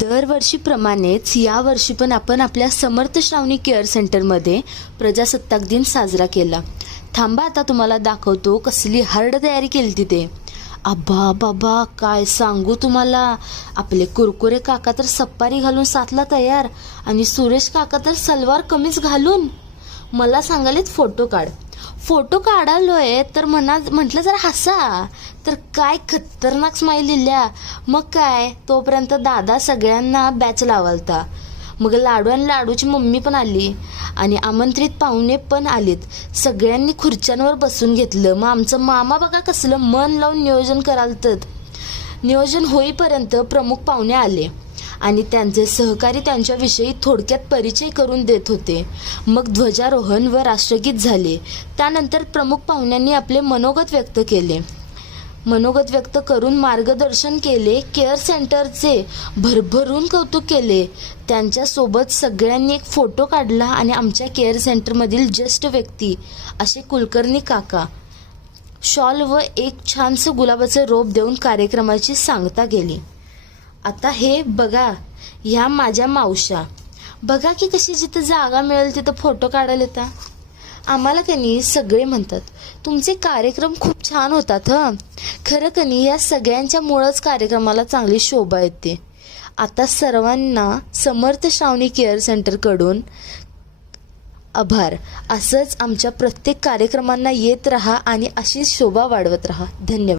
दरवर्षीप्रमाणेच यावर्षी पण आपण आपल्या समर्थ श्रावणी केअर सेंटरमध्ये प्रजासत्ताक दिन साजरा केला. थांबा, आता तुम्हाला दाखवतो कसली हार्ड तयारी केली तिथे. अब्बा बाबा, काय सांगू तुम्हाला. आपले कुरकुरे काका तर सप्पारी घालून सातला तयार आणि सुरेश काका तर सलवार कमीज घालून. मला सांगालेत फोटो काढालोय तर म्हटलं जरा हसा, तर काय खतरनाक स्माईल दिल्या. मग काय, तोपर्यंत दादा सगळ्यांना बॅच लावालता. मग लाडू आणि लाडूची मम्मी पण आली आणि आमंत्रित पाहुणे पण आलीत. सगळ्यांनी खुर्च्यांवर बसून घेतलं. मग आमचं मामा बघा कसलं मन लावून नियोजन करालतत. नियोजन होईपर्यंत प्रमुख पाहुणे आले आणि त्यांचे सहकारी त्यांच्याविषयी थोडक्यात परिचय करून देत होते. मग ध्वजारोहण व राष्ट्रगीत झाले. त्यानंतर प्रमुख पाहुण्यांनी आपले मनोगत व्यक्त करून मार्गदर्शन केले. केअर सेंटरचे भरभरून कौतुक केले. त्यांच्यासोबत सगळ्यांनी एक फोटो काढला आणि आमच्या केअर सेंटरमधील ज्येष्ठ व्यक्ती असे कुलकर्णी काका शॉल व एक छानसं गुलाबाचं रोप देऊन कार्यक्रमाची सांगता केली. आता हे बघा, ह्या माझ्या मावश्या बघा की कशी जिथं जागा मिळेल तिथं फोटो काढायला येतात. आम्हाला कनी सगळे म्हणतात तुमचे कार्यक्रम खूप छान होतात. खरं कनी या सगळ्यांच्या मुळेच कार्यक्रमाला चांगली शोभा येते. आता सर्वांना समर्थ श्रावणी केअर सेंटरकडून आभार. असंच आमच्या प्रत्येक कार्यक्रमांना येत राहा आणि अशीच शोभा वाढवत राहा. धन्यवाद.